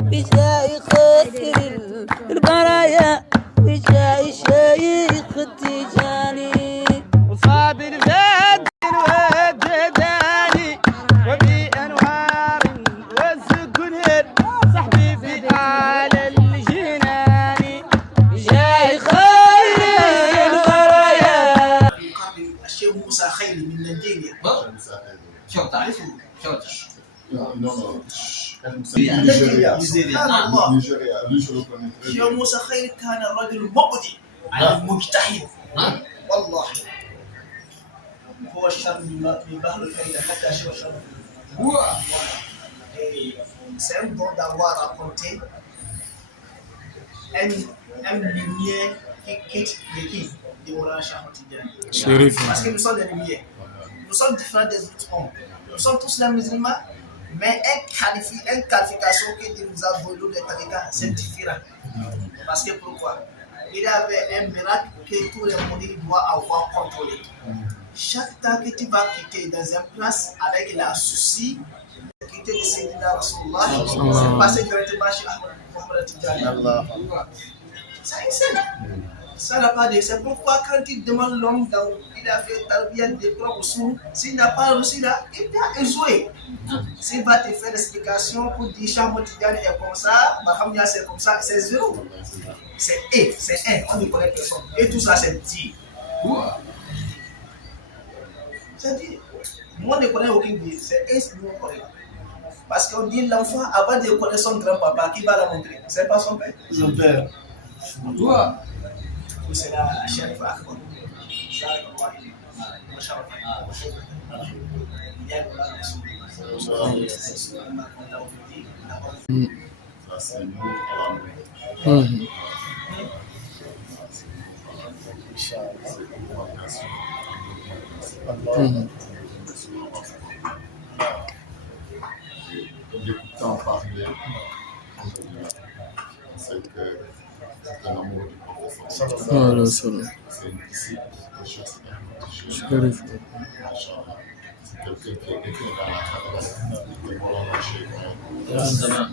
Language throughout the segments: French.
بجاي خاطر البرايا بجاي شيخ التجاني وصاب الجد الوجداني وبأنوار والزقنر صاحبي في أعلى الجنان بجاي خير البرايا. يقابل الشيخ موسى خيري من نيجيريا. شو تعرفه؟ شو نيجيريا. نيجيريا. الشيخ موسى خيري كان رجل مبدع مجتهد والله. هو الشر من بحر الفائدة حتى شو الشر. C'est un don d'avoir raconté un lumière qui quitte l'équipe de Moulana Cheikh Ahmed Tidiane. Parce que nous sommes des lumières. Nous sommes différents des autres hommes. Nous sommes tous les musulmans, mais une qualification que Dieu nous a volé des tariqas, c'est différent. Parce que pourquoi? Il y avait un miracle que tous les monde doivent avoir contrôlé. Chaque temps que tu vas quitter dans une place avec la souci de quitter le Sayyidina Rasulullah, c'est passer directement chez Ahmed Tidiane. Ça n'a pas de. C'est pourquoi quand il demande l'homme, il a fait talbiyat des propres sous, s'il n'a pas réussi là, il va échouer. S'il va te faire l'explication pour dire Cheikh Ahmed Tidiane est comme ça, Mahamia c'est comme ça, c'est zéro. C'est un, on ne connaît personne. Et tout ça c'est dit. C'est dit. Moi on ne connaît aucun dit, c'est un, c'est nous on connaît. Parce qu'on dit l'enfant avant de connaître son grand-papa, qui va la montrer? C'est pas son père. Son père. C'est la chaîne Akbar. L'écoutant parler, c'est que c'est un amour du professeur. C'est une disciple de Cheikh Ahmed Tidiane. C'est quelqu'un qui est écrit dans la tradition de Moulana Cheikh Ahmed.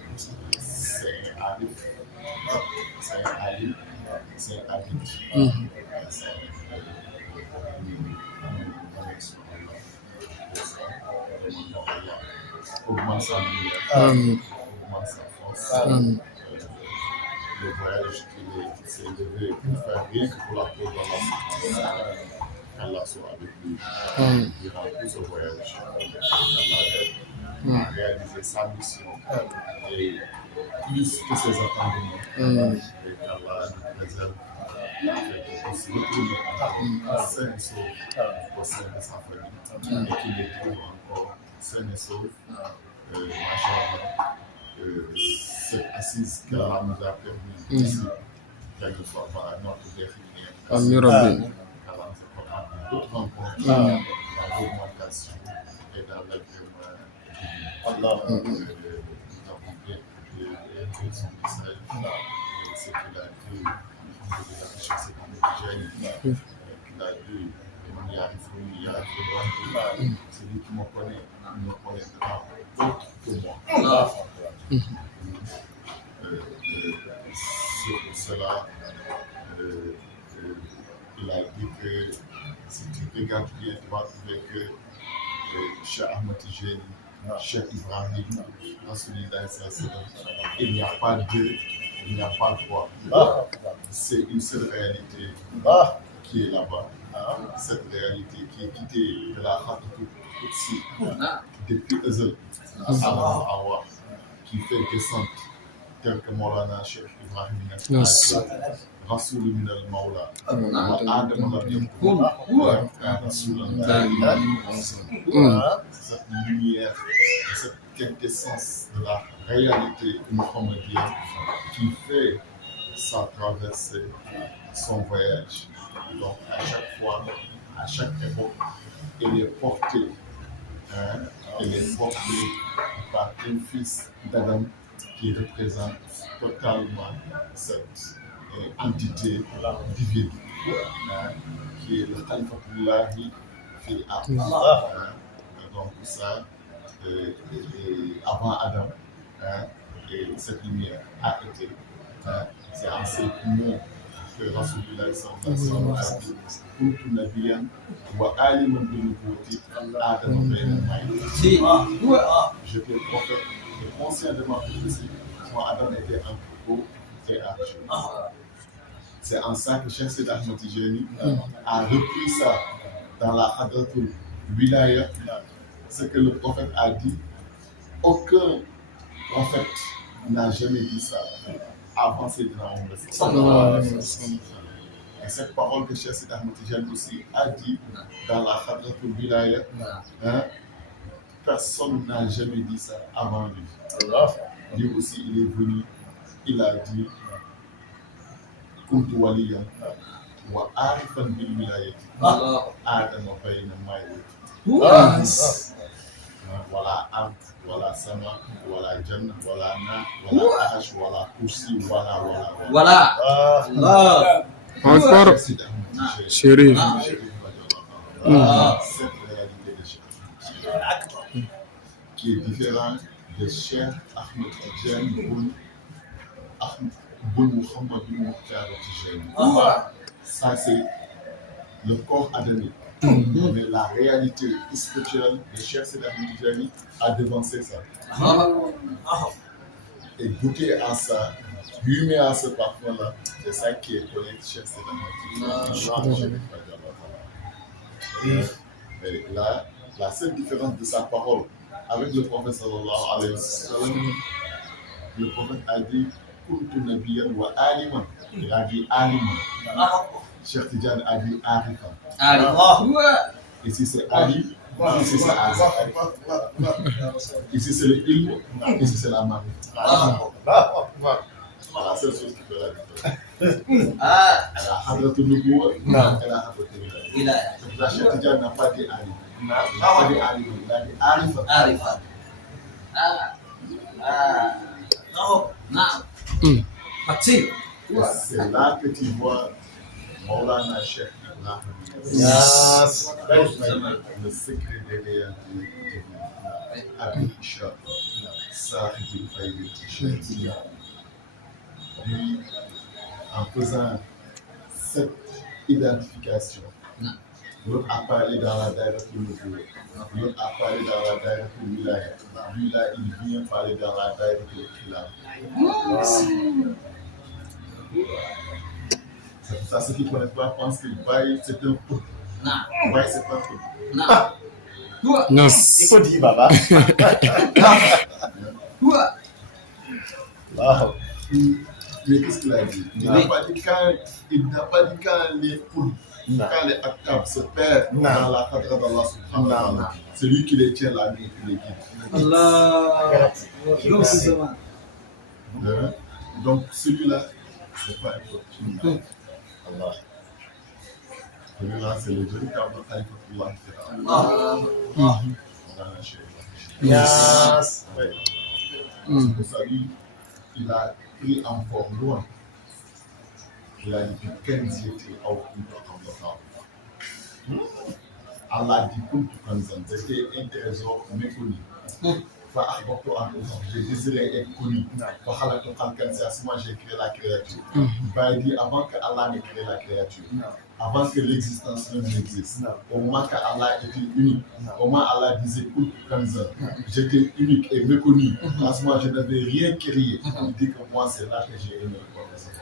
C'est un alif. C'est un alif. C'est un alif. Augmente sa lumière, augmente sa force. Le voyage qu'il s'est levé pour faire rien que pour la cause d'Allah, qu'Allah soit avec lui durant tout ce voyage. Qu'Allah aide à réaliser sa mission et plus que ses attendements. Et qu'Allah nous préserve pour se retourner encore sain et sauf au sein de sa famille et qu'il les trouve encore sain et sauf. Machallah, cette assise qu'Allah nous a permis ici, qu'elle ne soit pas notre dernière. Qu'Allah nous accorde d'autres rencontres dans l'augmentation et dans l'agrément divin. Nous avons bien écouté son message, ce qu'il a dit, de la richesse qu'il a dit, c'est lui qui me connaît, il ne connaîtra autre que moi. C'est pour cela il a dit que si tu regardes bien, tu vas trouver que Cheikh Ahmed Tidiane, Cheikh Ibrahim, Rasulullah, il n'y a pas deux, il n'y a pas trois. C'est une seule réalité qui est là-bas. Cette réalité qui est quittée de la Khatout aussi depuis Ezel à Hawa, qui fait descente tel que Maulana Cheikh Ibrahim Rasoul min al-Mawla Adam cette lumière, cette quintessence de la réalité muhammadienne qui fait sa traversée, son voyage. Donc à chaque fois, à chaque époque, elle est portée, par un fils d'Adam qui représente totalement cette entité divine, qui est le Khalifatullah fil ard. Donc ça, avant Adam, et cette lumière a été. C'est en ces mots que Rasulullah sallallahu alayhi wa sallam a dit Kuntu nabiyan wa aliman bi nubuwwati Adama bayna al-ma'i. J'étais prophète et conscient de ma prophétie. Moi, Adam était un eau et argent. C'est en ça que Cheikh Seydi Ahmed Tijani a repris ça dans la Hadratul Wilaya, ce que le prophète a dit. Aucun prophète n'a jamais dit ça avant Seydina Mohammed. Et cette parole que Cheikh Seydi Ahmed Tijani aussi a dit dans la Hadratul Wilaya, personne n'a jamais dit ça avant lui. Lui aussi, il est venu, il a dit Kuntu waliyan wa arifan bil wilayati Adama bayna al-ma'i. Wala ard, wala sama, wala jannah, wala nar, wala arsh, wala kursi, wala. Encore Chérif. Cette réalité de Cheikh qui est différente de Cheikh Ahmed Tijani Boun Mohamed bin Mokhtar Tijani. Ça, c'est le corps adamique. Mais la réalité spirituelle de Cheikh Seydi Ahmed Tijani a devancé ça. Et goûter à ça, humer à ce parfum-là, c'est ça qui est connu Cheikh Seydi Ahmed Tijani. Et là, la seule différence de sa parole avec le prophète sallallahu alayhi wa sallam, le prophète a dit Kuntu nabiyan wa aliman. Il a dit aliman. Cheikh Tijani a dit arifan. Ici c'est Ali, ici c'est Ali. Ici c'est le ilm, ici c'est la marifat. C'est la seule chose qui fait la différence. Elle a Hadratul Nubuwwa, elle a Hadratul Wilaya. C'est pour ça que Cheikh Tijani n'a pas dit Ali. Il n'a pas dit Ali, il a dit arifan. C'est là que tu vois Maulana Cheikh Ibrahim. Le secret derrière Abi Ishaq, Sahib al-Fayyid. Lui, en faisant cette identification, l'autre a parlé dans la Daïratul Nubuwwa, l'autre a parlé dans la Daïratul Wilaya. Lui là, il vient parler dans la Daïratul Khilaf. C'est pour ça ceux qui ne connaissent pas pensent que Baye c'est un coup. Baye c'est pas un coup. Non. Il faut dire, Baba. Mais qu'est-ce qu'il a dit? Il n'a pas dit quand les poules, quand les acteurs se perdent dans la cadre d'Allah subhanahu wa ta'ala, c'est lui qui les tient la nuit et qui les guide. Allah. Donc celui-là, c'est pas un coup. Celui-là, c'est le véritable Khalifatullah. Yes. C'est pour ça lui, il a pris encore loin. Il a dit que Kenzie était au bout de Allah dit comme tout comme ça, c'était un trésor méconnu. J'ai désiré être connu. C'est moi j'ai créé la créature. Il dit avant que Allah n'ait créé la créature, avant que l'existence même n'existe, au moment qu'Allah était unique, au moment Allah disait j'étais unique et méconnu. À ce moment je n'avais rien créé. Il dit que moi c'est là que j'ai aimé le prophète.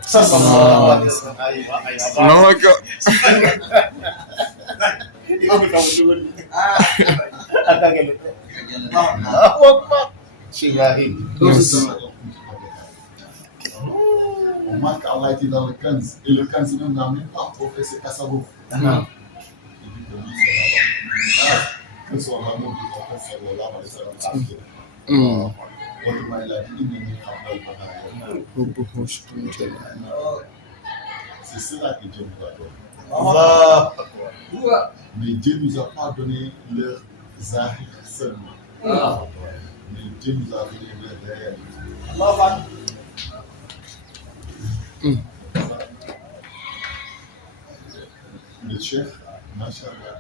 Au moment qu'Allah était dans le Kanz, et le Kanz même n'a même pas professé Kassarouf. Il dit que lui c'est là-bas. Que son amour du prophète sallallahu alayhi wa sallam. Autrement il a dit il n'est pas c'est cela que Dieu nous a donné. Mais Dieu ne nous a pas donné leur zahir seulement. Mais Dieu nous a donné leur réalité. Le chef, machallah,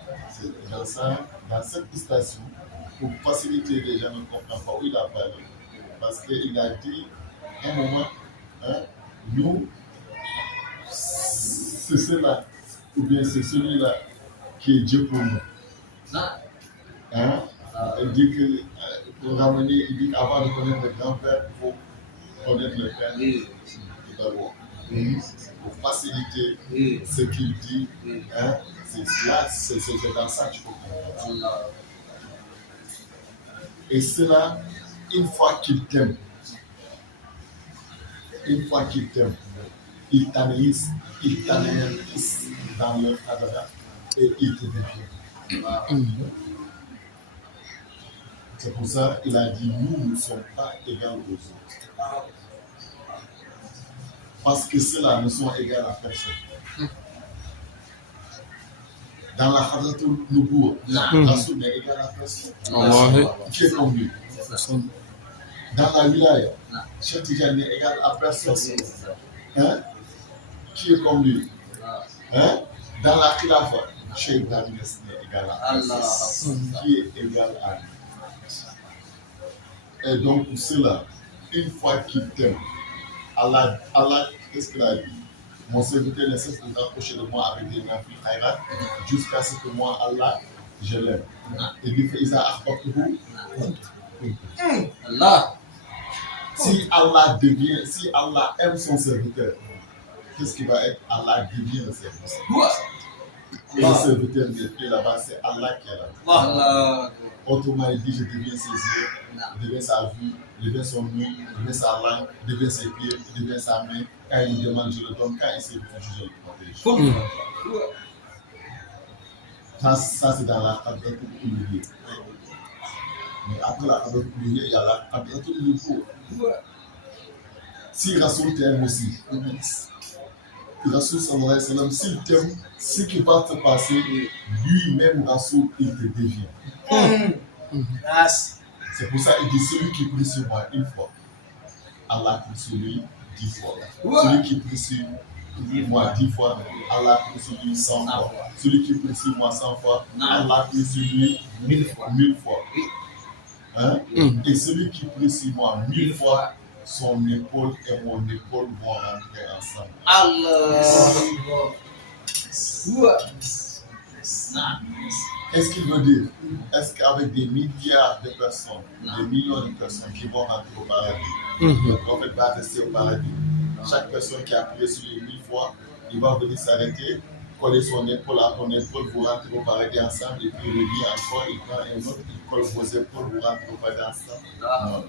dans cette station, pour faciliter les gens ne comprennent pas où il a parlé. Parce qu'il a dit, un moment, hein, nous, c'est cela, ou bien c'est celui-là qui est Dieu pour nous. Hein? Il dit que pour ramener, il dit qu'avant de connaître le grand-père, il faut connaître le père d'abord. Pour faciliter ce qu'il dit, hein? C'est dans ça qu'il faut comprendre. Et cela, une fois qu'il t'aime, il t'analyse dans leur cadre et il te dévie. C'est pour ça qu'il a dit, nous ne sommes pas égaux aux autres. Parce que ceux-là ne sont égaux à personne. Dans la Hadratul Nubuwa, Rasoul n'est égal à personne. Qui est comme lui? Dans la wilaya, Cheikh Tidiane n'est égal à personne. Hein? Qui est comme lui? Hein? Dans la Khilafa, Cheikh Ibrahim n'est égal à personne. Qui est égal à lui? Et donc pour cela, une fois qu'il t'aime, Allah, qu'est-ce qu'il a dit? Mon serviteur ne cesse de s'approcher de moi avec des nafil khayrat jusqu'à ce que moi, Allah, je l'aime. Et lui fait Isa akhbatuhu. Allah. Si Allah aime son serviteur, qu'est-ce qu'il va être? Allah devient le serviteur. Et le serviteur qui est là-bas, c'est Allah qui est là-bas. Autrement, il dit, je deviens ses yeux, je deviens sa vue, je deviens son nez, je deviens sa langue, je deviens ses pieds, je deviens sa main. Quand il demande, je le donne. Quand il se refuse, je le protège. Ça, c'est dans la Hadratul Uluhiyya. Mais après la Hadratul Uluhiyya, il y a la Hadratul Nubuwa. Si Rasoul t'aime aussi, Rasoul sallallahu alayhi wa sallam, s'il t'aime, ce qui va te passer, lui-même Rasoul, il te devient. C'est pour ça qu'il dit, celui qui prie sur moi une fois, Allah prie sur lui 10 fois. Celui qui prie sur moi 10 fois, Allah prie sur lui 100 fois. Celui qui prie sur moi 100 fois, Allah prie sur lui 1000 fois. Hein? Et celui qui prie sur moi 1000 fois, son épaule et mon épaule vont rentrer ensemble. Allah. Qu'est-ce qu'il veut dire? Est-ce qu'avec des milliards de personnes, des millions de personnes qui vont rentrer au paradis, le prophète va rester au paradis? Chaque personne qui a prié sur lui 1000 fois, il va venir s'arrêter, coller son épaule à ton épaule, vous rentrez au paradis ensemble, et puis il revient encore, il prend un autre, il colle vos épaules, vous rentrez au paradis ensemble. Non.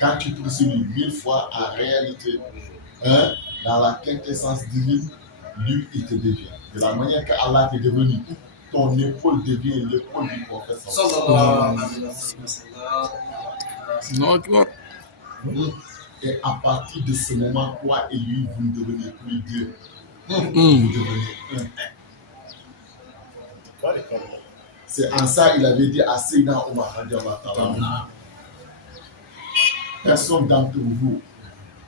Quand tu pries sur lui 1000 fois, en réalité, dans la quintessence divine, lui, il te devient. De la manière que Allah t'est devenu, ton épaule devient l'épaule du prophète. Et à partir de ce moment, toi et lui, vous ne devenez plus deux. Vous devenez un. C'est en ça il avait dit à Sayyidina Omar, personne d'entre vous,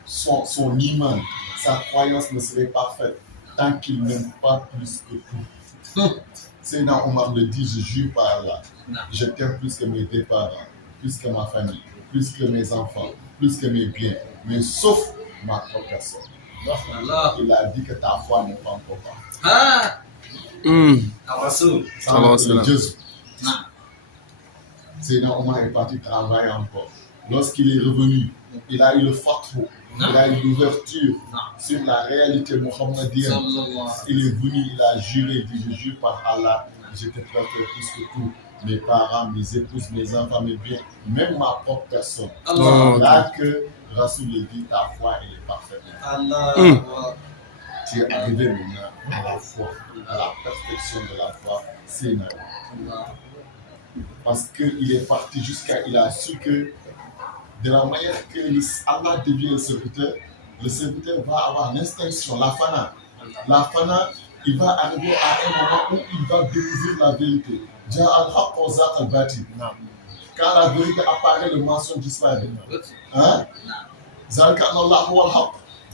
son iman, sa croyance ne serait parfaite tant qu'il n'aime pas plus que tout. Sayyidina Omar le dit, je jure par Allah, je t'aime plus que mes deux parents, plus que ma famille, plus que mes enfants, plus que mes biens, mais sauf ma propre personne. Il a dit que ta foi n'est pas encore parfaite. Sayyidina Omar est parti travailler encore. Lorsqu'il est revenu, il a eu le fatwa, il a eu l'ouverture sur la réalité mohammedienne. Il est venu, il a juré, il dit, je jure par Allah, je te prête plus que tout. Mes parents, mes épouses, mes enfants, mes biens, même ma propre personne. Là que Rasoul le dit, ta foi, elle est parfaite. Tu es arrivé maintenant à la foi, à la perfection de la foi, c'est parce qu'il est parti jusqu'à, il a su que de la manière que Allah devient le serviteur va avoir l'extinction, la fana. La fana, il va arriver à un moment où il va découvrir la vérité. Quand la vérité apparaît, le mensonge disparaît.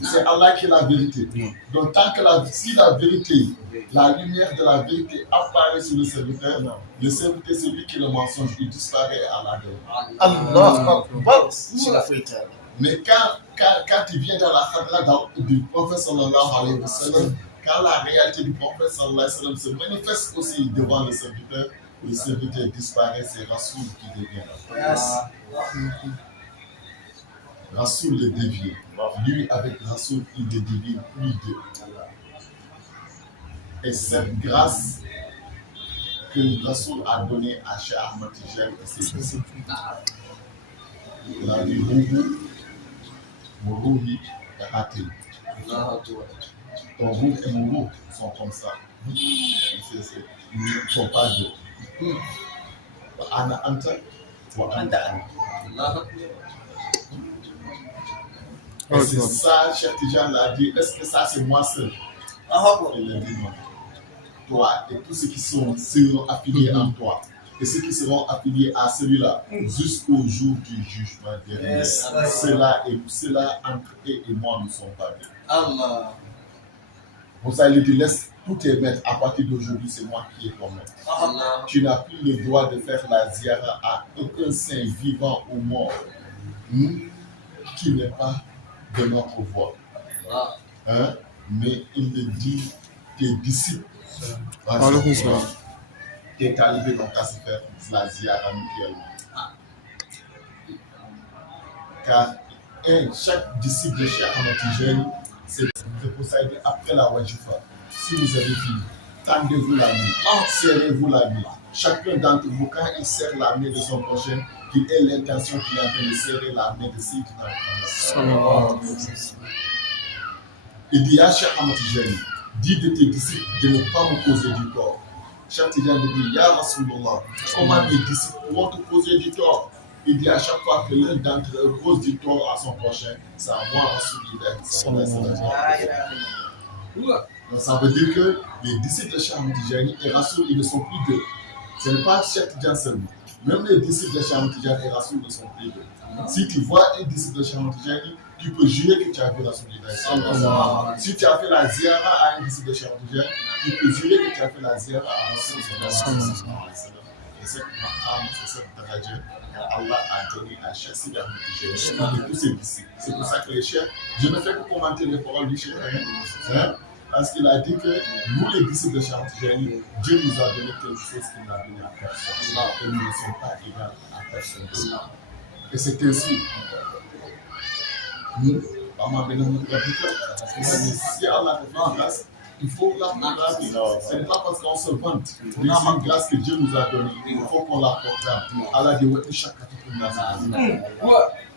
C'est Allah qui est la vérité. Donc, tant que si la vérité, la lumière de la vérité apparaît sur le serviteur, c'est lui qui est le mensonge, il disparaît à Allah donne. Allah Akbar. C'est la vérité. Mais quand il vient dans la khadra du prophète sallallahu alayhi wa sallam, quand la réalité du prophète sallallahu alayhi wa sallam se manifeste aussi devant le serviteur disparaît, c'est Rasoul qui devient là. Rasoul le dévie. Lui, avec Rasoul, il ne dévie plus d'eux. Et cette grâce que Rasoul a donnée à Cheikh Ahmad Tijani, c'est il a dit mon rouhi est raté. Ton roux et mon roux sont comme ça. Ils ne sont pas deux. Ana anta wa anta. Et c'est ça, Cheikh Tijani l'a dit. Est-ce que ça c'est moi seul? Il a dit non. Toi et tous ceux qui seront affiliés en toi. Et ceux qui seront affiliés à celui-là jusqu'au jour du jugement dernier. Cela entre eux et moi ne sont pas deux. Allah. Pour ça, il dit laisse tous tes maîtres. À partir d'aujourd'hui, c'est moi qui est ton maître. Allah. Tu n'as plus le droit de faire la ziara à aucun saint vivant ou mort qui n'est pas de notre voie. Hein? Mais il le dit, tes disciples. Tes talibés n'ont qu'à se faire la ziara mutuellement. Car chaque disciple de Cheikh Ahmad Tijani, c'est pour ça qu'il dit après la wajifa, si vous avez fini, tendez-vous la main, serrez-vous la main. Chacun d'entre vous, quand il serre la main de son prochain, qu'il ait l'intention qu'il est en train de serrer la main de celui qui est en train de serrer. Il dit à Cheikh Ahmad Tijani, dis de tes disciples de ne pas me causer du tort. Cheikh Tijani dit, Ya Rasulullah, comment mes disciples vont te causer du tort? Il dit à chaque fois que l'un d'entre eux cause du tort à son prochain, c'est à moi, Rasulullah. Donc ça veut dire que les disciples de Cheikh Ahmad Tijani et Rasoul, ils ne sont plus deux. Ce n'est pas Cheikh Tijani seulement. Même les disciples de Cheikh Ahmad Tijani et Rasoul ne sont plus deux. Si tu vois un disciple de Cheikh Ahmad Tijani, tu peux jurer que tu as vu Rasoulullah. Si tu as fait la ziara à un disciple de Cheikh Ahmad Tijani, tu peux jurer que tu as fait la ziara à Rasoulullah. Et cette maqam, c'est cette daraja qu'Allah a donné à Cheikh Sidi Ahmed Tijani et tous ses disciples. C'est pour ça que les chefs, je ne fais que commenter les paroles du chef, parce qu'il a dit que nous, les disciples de Cheikh Ahmed Tijani, Dieu nous a donné quelque chose qu'il n'a donné à personne. Et nous ne sommes pas égaux à personne. Et c'est ainsi. Nous, si Allah te fait grâce, il faut la proclamer. Ce n'est pas parce qu'on se vante, mais c'est une grâce que Dieu nous a donnée. Il faut qu'on la proclame. Allah dit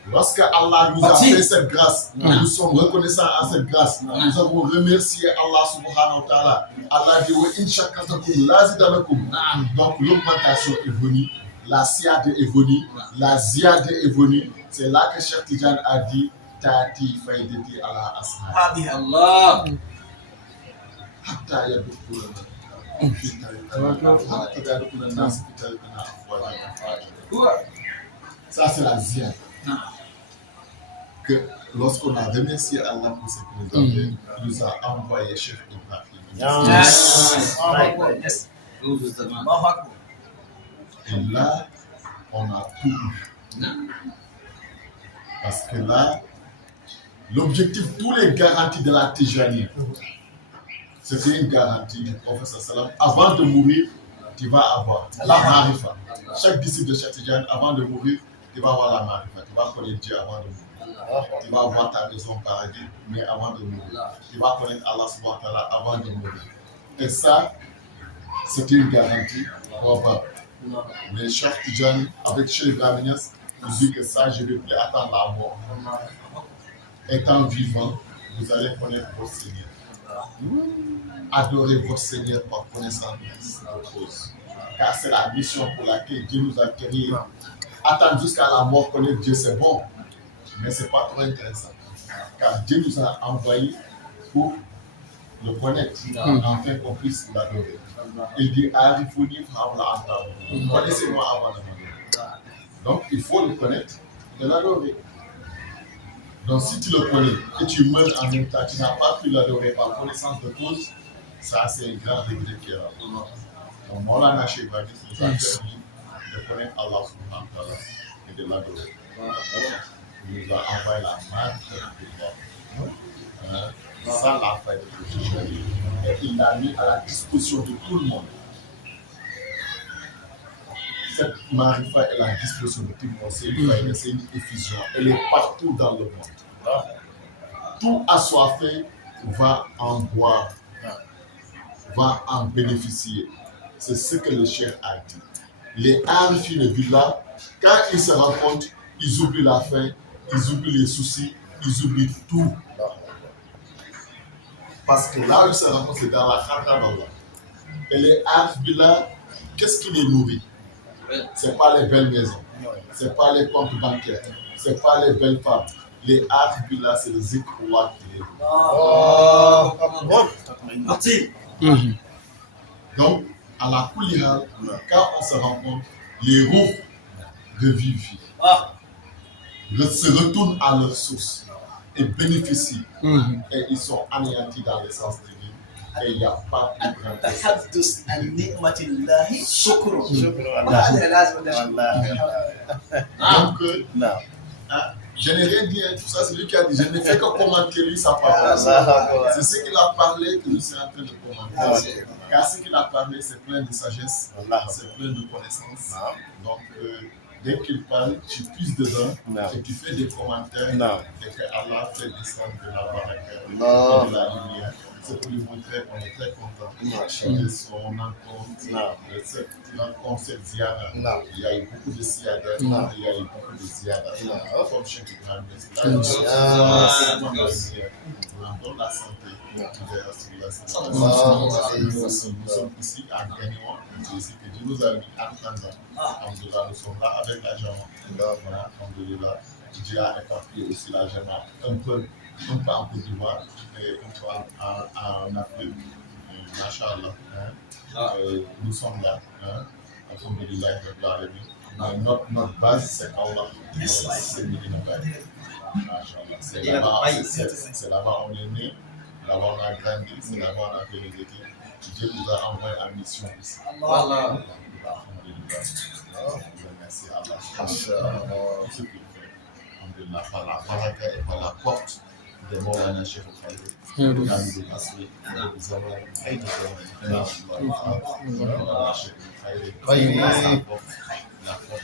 lorsque Allah nous a fait cette grâce, nous sommes reconnaissants à cette grâce. Nous avons remercié Allah subhanahu wa ta'ala. Allah dit donc l'augmentation est venue, la siade est venue, la ziade est venue. C'est là que Cheikh Tijani a dit Tati faidati ala ashabi Allah. حتى يدخلنا في حتى يدخل الناس في طريقنا أفواجا. Ça c'est la ziya. Que lorsqu'on a remercié Allah pour ce qu'il nous a envoyé Cheikh Ibrahim. Et là, on a tout eu. Parce que là, l'objectif, tous les garanties de la Tijani, c'était une garantie du prophète sallam. Avant de mourir, tu vas avoir la marifa. Chaque disciple de Cheikh Tijani, avant de mourir, tu vas avoir la marifa. Tu vas connaître Dieu avant de mourir. Tu vas avoir ta maison au paradis, mais avant de mourir. Tu vas connaître Allah subhanahu wa ta'ala avant de mourir. Et ça, c'était une garantie probable. Mais Cheikh Tijani, avec Cheikh Ibrahim Niass, il dit que ça, je ne vais plus attendre la mort. Étant vivant, vous allez connaître votre Seigneur. Adorez votre Seigneur par connaissance de cause. Car c'est la mission pour laquelle Dieu nous a créés. Attendre jusqu'à la mort, connaître Dieu, c'est bon. Mais ce n'est pas trop intéressant. Car Dieu nous a envoyés pour le connaître, afin qu'on puisse l'adorer. Il dit connaissez-moi avant de m'adorer. Donc il faut le connaître et l'adorer. Donc si tu le connais et tu meurs en même temps, tu n'as pas pu l'adorer par connaissance de cause, ça c'est un grand regret qui est là. Donc Maulana Cheikh Ibrahim nous a permis de connaître Allah subhanahu wa ta'ala et de l'adorer. Il nous a envoyé la marque de droit. Ça l'a fait de protéger. Et il l'a mis à la disposition de tout le monde. Cette marifa est à la disposition de tout le monde. C'est une effusion. Elle est partout dans le monde. Tout assoiffé va en boire, va en bénéficier. C'est ce que le Cheikh a dit. Les arifines billah, quand ils se rencontrent, ils oublient la faim, ils oublient les soucis, ils oublient tout. Parce que là où ils se rencontrent, c'est dans la khatra d'Allah. Et les arifines billah, qu'est-ce qui les nourrit? C'est pas les belles maisons, c'est pas les comptes bancaires, c'est pas les belles femmes. Les arifines billah, c'est le zikrullah qui les nourrit. Donc, à la Koulihal, quand on se rencontre, les roues revivent, se retournent à leur source et bénéficient. Et ils sont anéantis dans l'essence divine. Et il n'y a pas de grand Donc, je n'ai rien dit, tout ça, c'est lui qui a dit. Je ne fais que commenter lui sa parole. C'est ce qu'il a parlé que je suis en train de commenter. Car ce qu'il a parlé, c'est plein de sagesse, c'est plein de connaissances. Donc, dès qu'il parle, tu puisses dedans et tu fais des commentaires et que Allah fait descendre de la baraka et de la lumière. C'est pour lui montrer qu'on est très content de son rencontre, cette ziara. Il y a eu beaucoup de ziara, il y a eu beaucoup de ziara. Comme Cheikh Ibrahim, nous donne la santé. Nous sommes ici en gagnant, c'est ici que Dieu nous a mis en attendant. Nous sommes là avec l'argent. Voilà, alhamdoulilah. Dieu a éparpillé aussi l'argent un peu en Côte d'Ivoire et un peu en Afrique. Masha'Allah. Nous sommes là. Alhamdoulilah. Notre base, c'est Allah. C'est Medina Baye. C'est là-bas on est né, là-bas on a grandi, c'est là-bas on a fait les études. Dieu nous a envoyé en mission ici. Allah. Merci Allah. Ce qu'il fait. Alhamdulillah, par la baraka et par la porte de Maulana Cheikh Ibrahim. La porte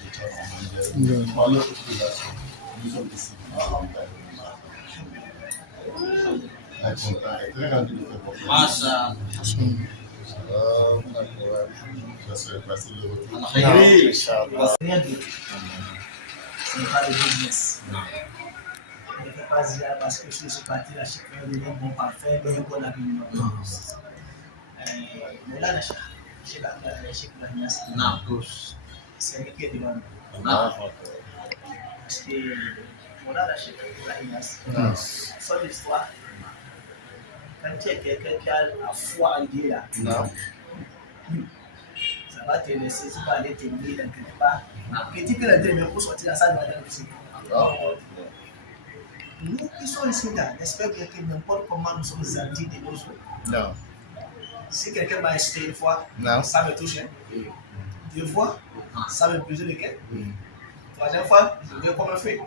de par leur autorisation, nous sommes ici. La content est très rendu de faire pour moi. Je serai passé le retour. Rien d'autre. Ce n'est pas le business. On ne fait pas dire parce que je suis parti à chaque fois de bon parfait, de bon habillement. Mais là, Cheikh Ibrahim, c'est lui qui est devant nous. Parce que Maulana Cheikh Ibrahim, son histoire, quand tu es quelqu'un qui a la foi en Dieu, ça va te laisser, tu vas aller te lier dans quelque part. Que tu peux l'entrer, mais pour sortir de la salle, tu vas aller aussi. Nous qui sommes ici, j'espère que n'importe comment nous sommes sentis de nos jours. Si quelqu'un m'a acheté une fois, ça me touche. 2 fois, ça me brise le cœur. 3e fois, je vais comme un feu.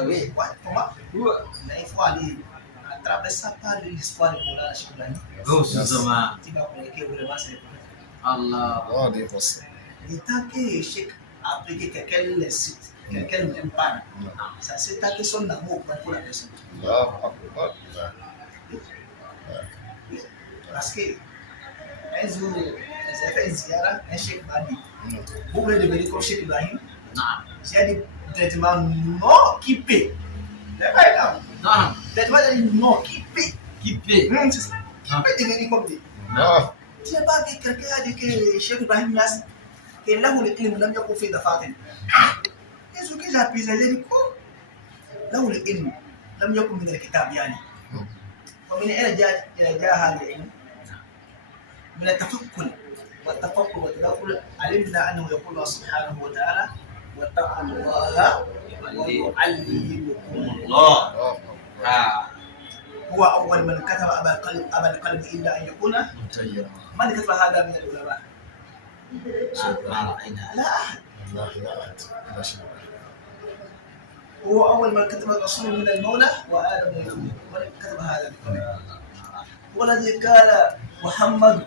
Oui, comment? Mais il faut aller à travers ça par l'histoire de Maulana Cheikh Ibrahim. Tu vas comprendre que vraiment c'est Allah. Et tant que Cheikh a appris que quelqu'un le cite, quelqu'un ne l'aime pas, ça c'est tant que son amour pour la personne. Parce que un jour, j'ai fait une ziara, un Cheikh m'a dit, vous voulez devenir comme Cheikh Ibrahim? J'ai dit, traitement non qui paie. Traitement non qui paie. Qui paie? C'est ça. Qui peut devenir comme lui? Tu n'as pas vu quelqu'un a dit que Cheikh Ibrahim Niass, que là où les clés, nous avons fait de faire. Et ce que j'ai appris, j'ai dit, quoi? Là où les clés, nous avons fait de faire. Comme il est déjà من التفكر والتفكر والتدبر علمنا انه يقول الله سبحانه وتعالى واتقوا الله ويعلمكم الله. هو أول من كتب أبا القلم إلا أن يكون من كتب هذا من العلماء؟ لا أحد. هو أول من كتب الرسول من المولى وآدم من الأمة. من كتب هذا القلم؟ هو الذي قال محمد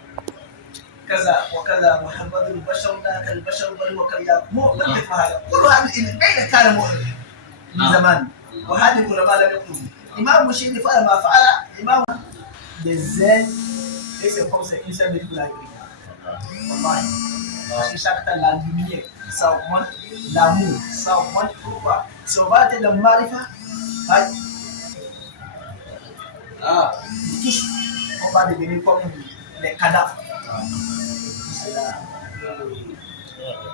كذا وكذا، محمد البشر لا كالبشر بل هو كالياقوت. مو من كتب هذا؟ كل هذا أين كان مؤمن من زمان؟ وهذه العلماء لم يكتبوا. Imam Mouchini fala ma fala, Imam des zen et c'est comme ça qu'il s'est mis pour la vie. Wallahi. Parce que chaque temps la lumière, ça augmente, l'amour, ça augmente. Pourquoi? Si on va être dans le marifa, tous, on va devenir comme les cadavres. C'est là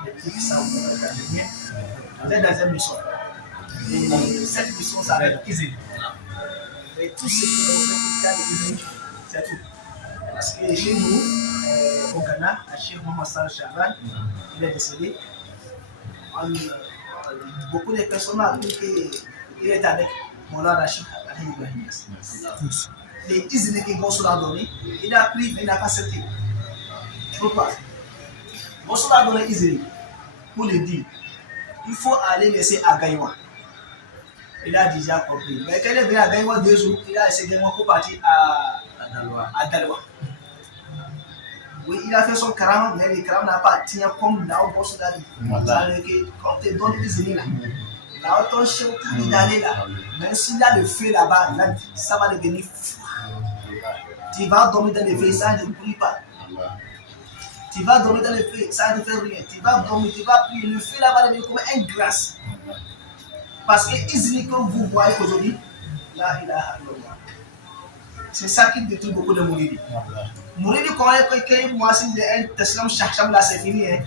les trucs qui sont dans la lumière. Vous êtes dans une mission. Et cette mission, ça va être easy. Et tout ce que vous faites, c'est tout. Parce que chez nous, au Ghana, à Cheikh Mohamed Saleh Chaban, il est décédé. Beaucoup de personnes ont dit qu'il est avec Moulana Cheikh Ibrahim Niass. Les Izini qui vont se la donner, il a pris, il n'a pas accepté. Je ne peux pas. Ils vont se la donner Izini pour le dire. Il faut aller laisser à Gaïwa. Il a déjà compris. Mais quand il est venu à Gaïwa 2 jours, il a essayé de pour partir à Dalwa. Oui, il a fait son karam, mais le karam n'a pas tenu comme là où boss l'a dit. Quand tu donnes Izini là, là où ton chien est allé là, même s'il a le feu là-bas, là, ça va devenir fou. Tu vas dormir dans le feu, ça ne brûle pas. Tu vas dormir dans le feu, ça ne fait rien. Tu vas dormir, tu vas prier, le feu là va devenir comme une grâce. Parce que Izini, comme vous voyez aujourd'hui, là, il a c'est ça qui détruit beaucoup de Mouridi. Mouridi, quand moi, si j'ai un Teslam, Chacham, là, c'est fini. Hein.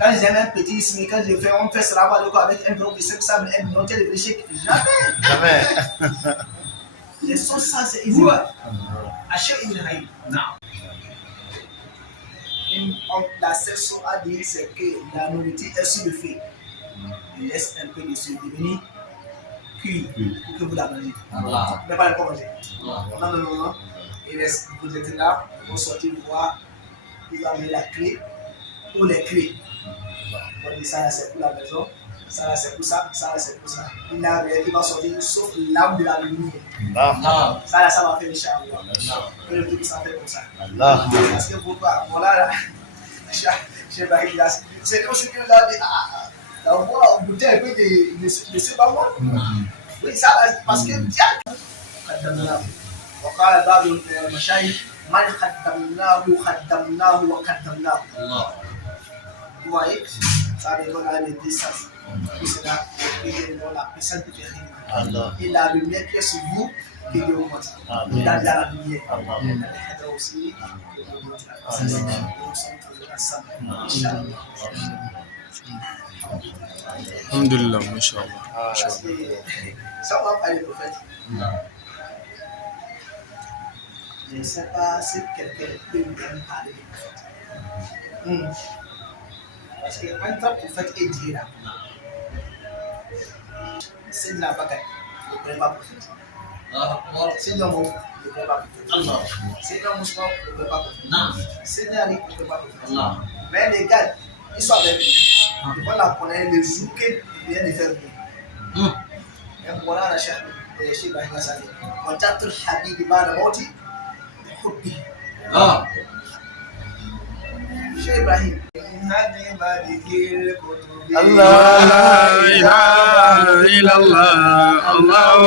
Quand j'ai un petit Izini, quand on fait cela avec un bloc de 500 000, un million de l'échec, jamais. Les choses, ça, c'est Izini. Achète une raille. Non. La section a dit, c'est que la nourriture est sur le feu. Il laisse un peu de ce devenir cuit pour que vous la mangez. Mais pas le manger. Non. Il laisse, vous êtes là, vous sortez voir, vous avez la clé ou les clés. On dit ça là c'est pour la maison, ça là c'est pour ça, ça là c'est pour ça. Il n'a rien qui va sortir sauf l'âme de la lumière. Ça là ça va faire le charme. Et le truc ça fait comme ça. Parce que pourquoi? Voilà, je sais pas, c'est comme ce que là dit. On va goûter un peu de ce bambou. Oui, ça, parce que tiens, وقال بعض المشايخ من خدمناه وقدمناه. Vous voyez, ça donne les distances. C'est là que la personne qui fait rien. Et la lumière qui est sur vous, qui augmente. Il a la lumière. Il a aussi qui augmente. Ça, c'est nous sommes toujours ensemble. Inch'Allah. Alhamdulillah, Masha'Allah. Ça va parler prophète. Je ne sais pas si quelqu'un peut me parler du prophète. Parce qu'un tant prophète est dit là. C'est de la bagaille. Ne prenez pas prophète. C'est de l'amour. Ne prenez pas prophète. C'est de l'amour. Ne prenez pas prophète. C'est de l'ali. Ne prenez pas prophète. Mais les gars, ils sont avec lui. Ils vont la connaître le jour qu'ils viennent de faire bien. Et voilà la chaîne de Cheikh Ibrahim Niass. وجدت الحبيب بعد موتي بحبه. Cheikh Ibrahim. الله لا إله إلا الله الله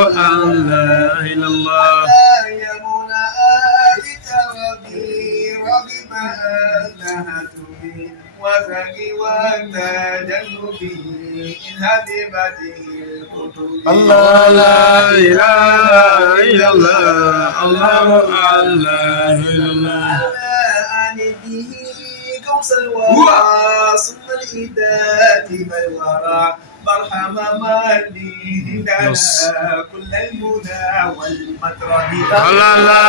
لا إلا الله يمون آلك وبما نهتني وزكي وتجنبي إن هدمت الكتب الله لا إله إلا الله الله لا إلا الله أنا به قوس الورى ثم الإداة بالورى مرحم مالي لنا كل المنى والمطرب الله لا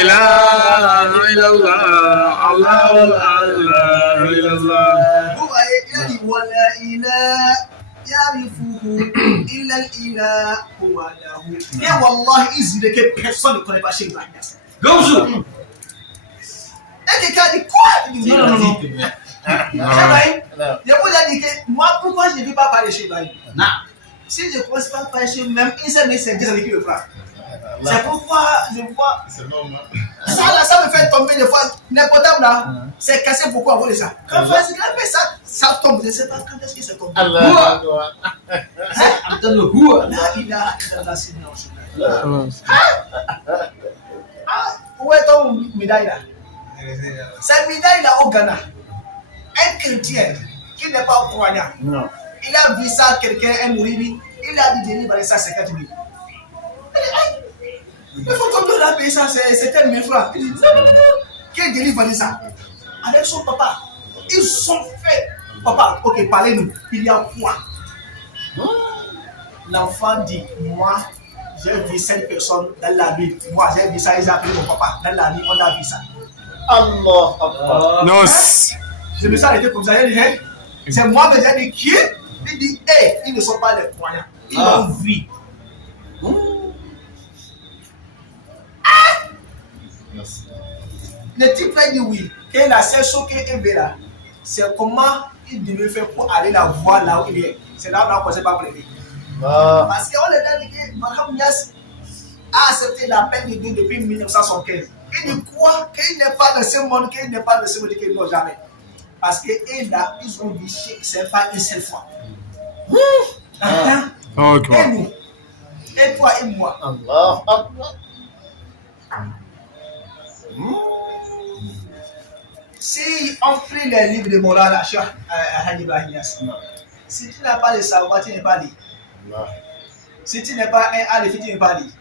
إله إلا الله الله لا إله إلا الله هو إله ولا إله يعرفه إلا الإله وحده. Et wallah, ils disent que personne ne connaît pas Cheikh Ibrahim Niass. Gaucho. Et quelqu'un dit quoi? Il dit non. Cheikh Ibrahim, je vous ai dit que moi, pourquoi je ne vais pas parler de Cheikh Ibrahim? Non. Si je ne commence pas à parler de Cheikh Ibrahim, même une seule message avec qui le fera. C'est pourquoi je vois. C'est normal. Ça me fait tomber des fois. N'importe là, c'est cassé pourquoi on voit ça. Quand on fait ça, ça tombe. Je ne sais pas quand est-ce que ça tombe. Allah. I'm telling you who. La ilaha illallah, c'est non. Où est ton médaille là? Cette médaille là au Ghana, un chrétien qui n'est pas croyant, il a vu ça, quelqu'un, un mouridi, il a dit délivrer ça 50 000. Il faut qu'on doit la payer ça, c'est 1000 francs. Il dit non. Qui délivre ça? Avec son papa. Ils sont faits. Papa, ok, parlez-nous. Il y a quoi? L'enfant dit, moi, j'ai vu 5 personnes dans la Bible. Moi, j'ai vu ça, ils ont appelé mon papa. Dans la Bible, on a vu ça. Allah. Non. Je me suis arrêté comme ça. Il dit, hey, c'est moi que j'ai dit qui? Il dit, hey, ils ne sont pas les croyants. Ils ont vu. Merci. Le type a dit oui. Que la seule chose qu'il est là, c'est comment il devait faire pour aller la voir là où il est. C'est là où on ne commence pas à plaider. Parce qu'on lui a dit que Ibrahim Niass a accepté la peine de Dieu depuis 1975. Il dit quoi? Qu'il n'est pas dans ce monde, qu'il n'est pas dans ce monde, qu'il n'a jamais. Parce que là, ils ont dit que ce n'est pas une seule fois. Et nous, et toi et moi. Allah Akbar. Si on prit les livres de Moulana Cheikh Hadji Ibrahim Niass, si tu n'as pas le savoir, tu n'es pas libre. Si tu n'es pas un alif, tu n'es pas libre.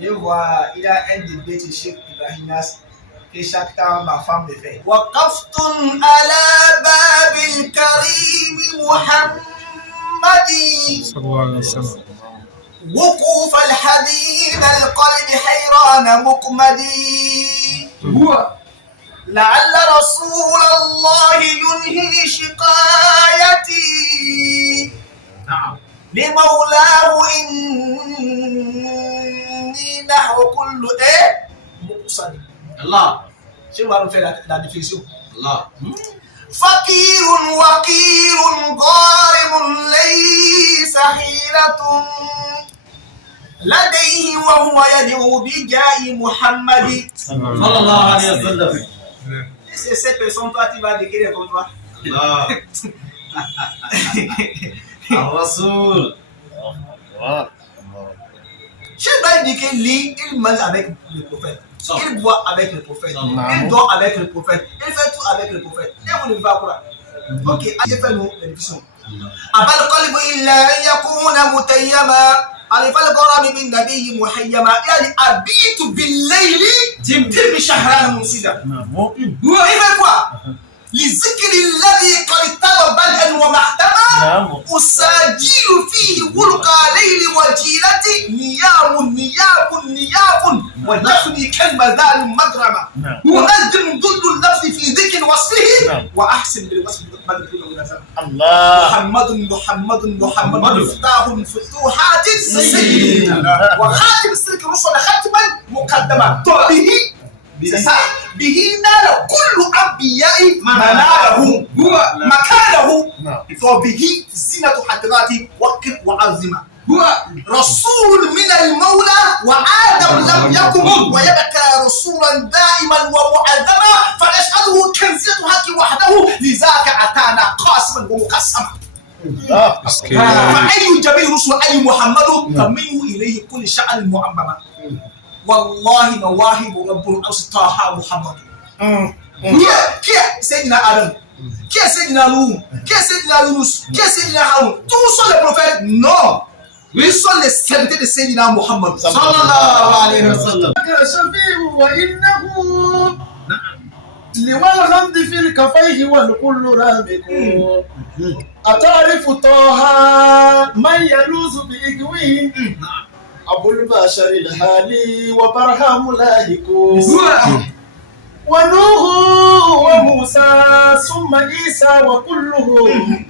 Je vois, il a un débat de Cheikh Ibrahim Niass que chaque temps ma femme me fait. Waqaftun ala babil karim Muhammadi sallallahu alayhi wa sallam. وقوف الحديد القلب حيران مقمدي لعل رسول الله ينهي شقايتي لمولاه إني نحو كل مقصد Allah. شو va nous faire la définition Allah. فقير وقير ضارب ليس حيلة لديه وهو يدعو بجاه محمد Sallallahu alayhi wa sallam. C'est cette personne, toi, tu vas décrire comme toi. Allah. Al-Rasoul. Cheikh Ibrahim dit que lui, il mange avec le prophète. Il boit avec le prophète. Il dort avec le prophète. Il fait tout avec le prophète. Et vous ne pouvez pas croire. Ok, allez faire nous l'émission. أبى القلب إلا أن يكون متيما على فالغرام بالنبي محيما يعني أبيت بالليل تم شهران منسدا هو إيه quoi لذكر الذي قد طلب بدءا ومحتمى أساجيل فيه ولقى ليل وجيلة نياب ودفني كالمذال مدرمة ونجم ظل النفس في ذكر وصفه وأحسن بالوصف الله محمد مفتاح الفتوحات سيدنا وخاتم السلك الرسل ختما مقدما به نال كل أنبياء مناله هو مكانه فبه زينة حضراته وقر وعظمة هو رسول من المولى وآدم لم يكن ويبقى رسولا دائما ومعظما فنشهده كنزية حق وحده لذاك أتانا قاسما ومقسما فأي جميع رسل أي محمد تميل إليه كل شأن معمما والله مواهب رب العرش طه محمد qui est Sayyidina Adam, qui est Sayyidina Nuh, qui est Sayyidina Yunus, qui est Sayyidina Haroun, tous sont les prophètes? Non, ils sont les serviteurs de Sayyidina Muhammad sallallahu alayhi wa sallam. شفيع وإنه لوالغمد في الكفيه والكل رامك أتعرف طه من يلوذ بإجوه أبو البشر الهادي وبرهام لاهك ونوح وموسى ثم عيسى وكلهم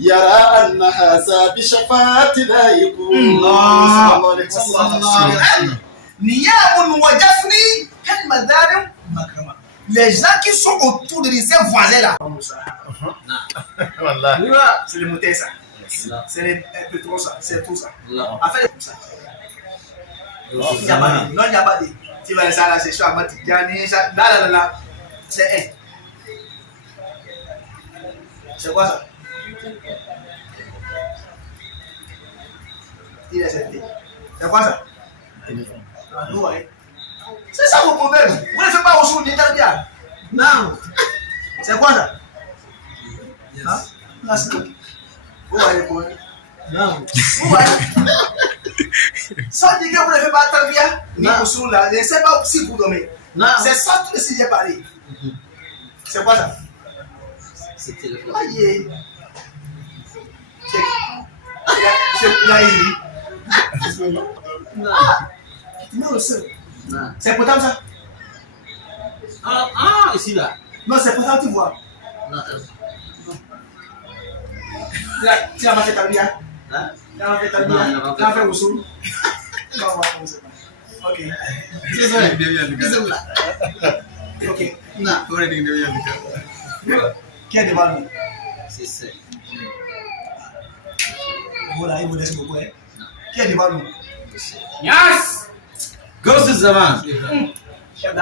يرى أن هذا بشفاعة لا يكون. الله صلى الله عليه وسلم. نيام وجفني كالمدارم مكرمة. Les gens qui sont autour de ces voisins là. C'est les moutons ça. C'est les pétrons ça. C'est tout ça. En fait, c'est ça. Non, il n'y a pas de. Tu vas ça là, c'est chaud. Là. C'est un. C'est quoi ça? C'est quoi ça? C'est ça vos problèmes. Vous ne faites pas au sous de bien. Non. C'est quoi ça? Hein? Non, c'est tout. Vous voyez quoi? Non. Vous voyez? Sans dire que vous ne faites pas très bien, ni au sous là, je ne sais pas si vous dormez. Non. C'est ça tout ce que j'ai parlé. C'est quoi ça? C'est téléphone. Aïe. Non, c'est potable ça? Ah, ici là. Non, c'est potable, tu vois. Non. Tu as fait ta vie, hein? Tu as fait ta vie, hein? Tu as fait au sous. Ok. Ok. Non. Qui est devant nous? C'est ça. Voilà, il vous laisse beaucoup. Qui est devant nous? Yes! Go to Zaman. C'est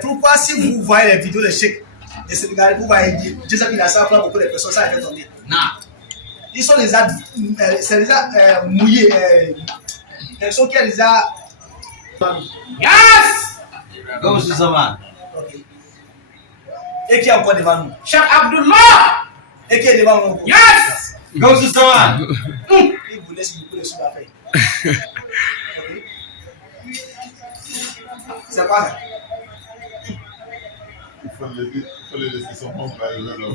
pourquoi si vous voyez les vidéos de Cheikh de Sénégal, vous voyez dire Jésus il a ça pour beaucoup de personnes, ça a fait tomber. Non. Ils sont déjà mouillés. Personnes qui ont déjà. Yes! Go to Zaman. Ok. Et qui est encore devant nous? Cheikh Abdullah. Et qui est devant nous? Yes! Go to Zaman. Il vous laisse beaucoup de choses à faire. Ok. C'est quoi ça? Il faut les laisser son compte arriver là-bas.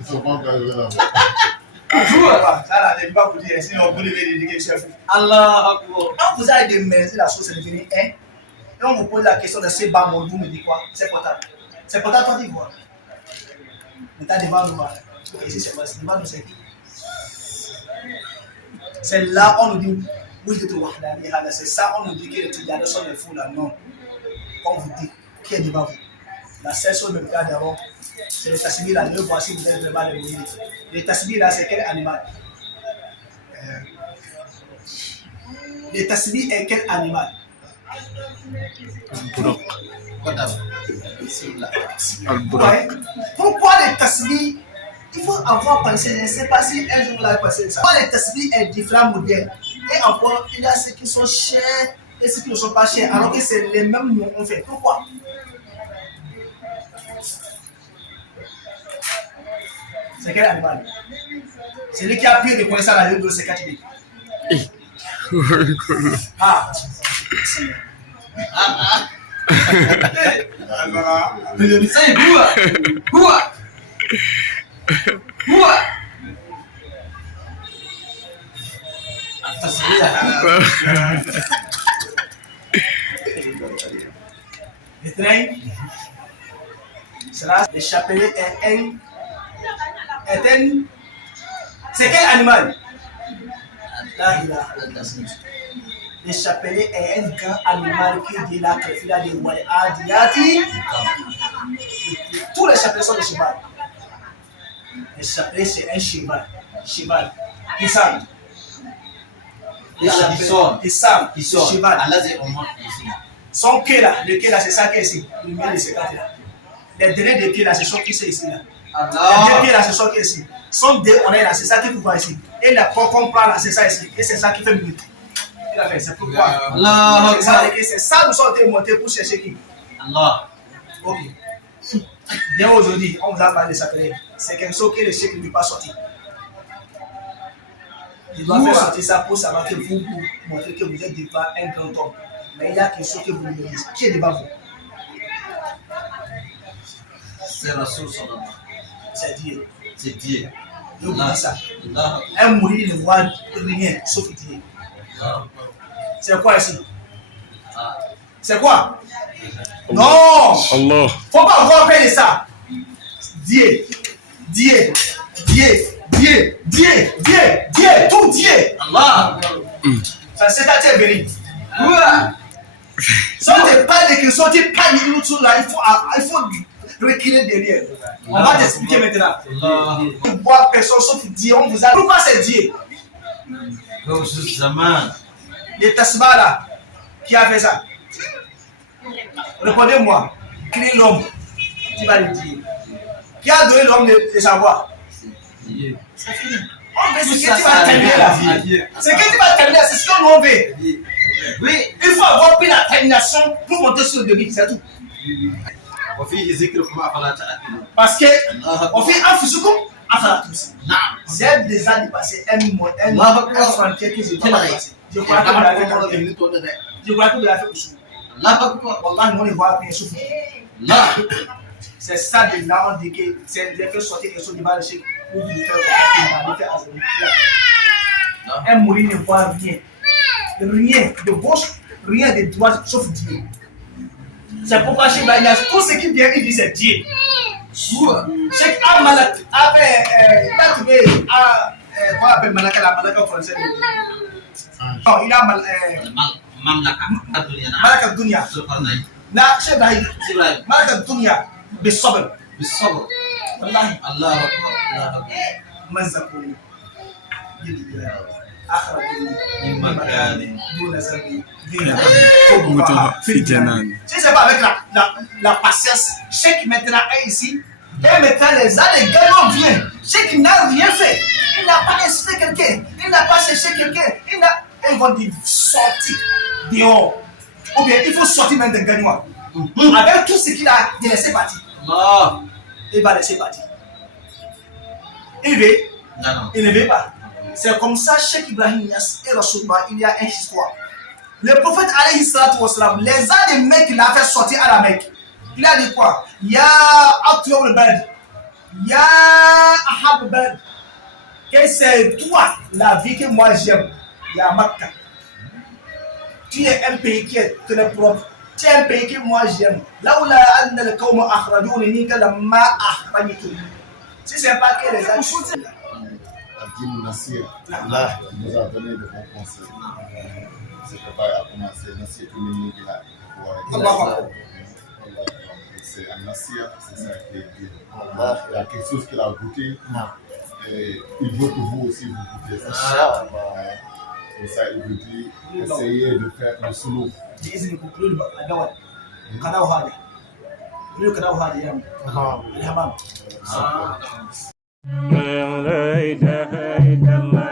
Ils sont pas encore arrivés là-bas. Ça là, je ne vais pas vous dire, sinon vous devez dire que c'est fou. Allah Akbar. Quand vous allez déménager la chose, c'est devenu un. Et on vous pose la question de ce bambou, vous me dites quoi? C'est potable. C'est potable, toi, tu vois. Mais t'as devant nous, ici c'est quoi? Devant nous, c'est qui? C'est là on nous dit, oui, je te vois, c'est ça, on nous dit que les Tidjanis sont des fous là, non. On vous dit, qui est devant vous? La seule chose que vous regardez d'abord, c'est le tasbih là, le voici, vous êtes vraiment le mourir. Le tasbih là, c'est quel animal? Le tasbih est quel animal? Ouais. Pourquoi le tasbih? Il faut avoir pensé, je ne sais pas si un jour vous l'avez pensé ça. Pourquoi le tasbih est différent modèle? Et encore, il y a ceux qui sont chers et ceux qui ne sont pas chers, alors que c'est les mêmes noms qu'on fait. Pourquoi? C'est quel animal? C'est lui qui a pris de connaissance à la rue de ses 4 minutes. Ah! Say Hua! Le train, cela, le chapelet est un. C'est quel animal? Le chapelet est un grand animal qui dit la crefila de Wal-Adiyati. Tous les chapelets sont des cheval. Le chapelet c'est un cheval. Cheval. Il sort. Il sort. Cheval. Son quai là, le quai là c'est ça qui est ici. Le milieu de ces quatre là. Les derniers des pieds là, c'est ce qui est ici là. Les deux pieds là, c'est ce qui est ici. Son deux on est là, c'est ça qui vous voit ici. Et la porte qu'on prend là, c'est ça ici. Et c'est ça qui fait le but. C'est pourquoi. C'est ça nous sommes montés pour chercher qui? Allah. Ok. Bien aujourd'hui, on vous a parlé de ça. C'est quelque chose que le chèque ne peut pas sortir. Il doit faire sortir ça pour savoir que vous montrer que vous êtes devant un grand homme. Mais il y a quelque chose que vous me dites. Qui est devant vous? C'est Rasoul Sallallahu. C'est Dieu. C'est Dieu. Je vous dis ça. Un mourir ne voit rien sauf Dieu. C'est quoi ici? C'est quoi? Non! Allah. Faut pas avoir peur de ça. Dieu. Dieu, tout Dieu. Allah. Ça c'est-à-dire béni. Ouah. Si on te parle de quelque chose, tu parles de l'autre là, il faut reculer derrière. On va t'expliquer maintenant. Allah. On ne voit personne sauf Dieu. On vous a. Pourquoi c'est Dieu? Les Tasma là, qui a fait ça? Répondez-moi. Qui est l'homme? Qui va le dire? Qui a donné l'homme de savoir? C'est fini. On veut ce que tu vas terminer la vie. Ce que tu vas terminer, c'est ce que l'on veut. Oui, il faut avoir pris la termination pour monter sur le débit, c'est tout. Parce que on fait un physique à faire tous. J'ai déjà dépassé un frontière que je dois dépasser. Je crois que vous l'avez fait. Je crois que vous l'avez fait. Wallah, nous on les voit bien souffrir. C'est ça de là, on dit que c'est l'effet sortir et sur le bas de chez vous. Vous faire un mourir ne voit rien. Rien de gauche, rien de droite, sauf Dieu. C'est pourquoi chez Baïnas, tout ce qui vient, il dit c'est Dieu. Cheikh Malak avait, il a trouvé, comment on appelle Malaka, la Malaka en français? Non, il a Malaka Dunya. Là, Cheikh Baïd, Malaka Dunya, Bissobel. Wallahi. Allah Akbar. Mazakouni. Min makani. Si c'est pas avec la patience, Cheikh maintenant est ici, et maintenant les années gagnants viennent. Cheikh n'a rien fait. Il n'a pas incité quelqu'un, il n'a pas cherché quelqu'un, ils vont dire sortir dehors. Ou bien il faut sortir même des gagnants. Avec tout ce qu'il a laissé partir. Il va laisser partir. Il veut. Non. Il ne veut pas. C'est comme ça, Cheikh Ibrahim Niass et Rasulullah, il y a une histoire. Le prophète alayhi salatu wassalam, les uns des mecs qu'il a fait sortir à la Mecque, il a dit quoi? Ya Atyab al-Bad, Ya Ahab al-Bad, que c'est toi la vie que moi j'aime, la Makkah. Tu es un pays qui est très propre, tu es un pays que moi j'aime. Là où la anna al-qawma akhrajouni minka lamma akhrajtum. Si c'est pas que les gens Adim Nassir, Allah nous a donné de bons conseils. C'est préparé à commencer. Nassir, tout le monde est là. C'est un Nassir, c'est ça qui est Dieu. Il y a quelque chose qu'il a goûté. Et il veut que vous aussi vous goûtez ça. Et ça, il vous dit, essayez de faire le solo. لا إله إلا الله